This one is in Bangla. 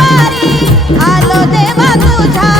পারি আলো দেবা বুঝা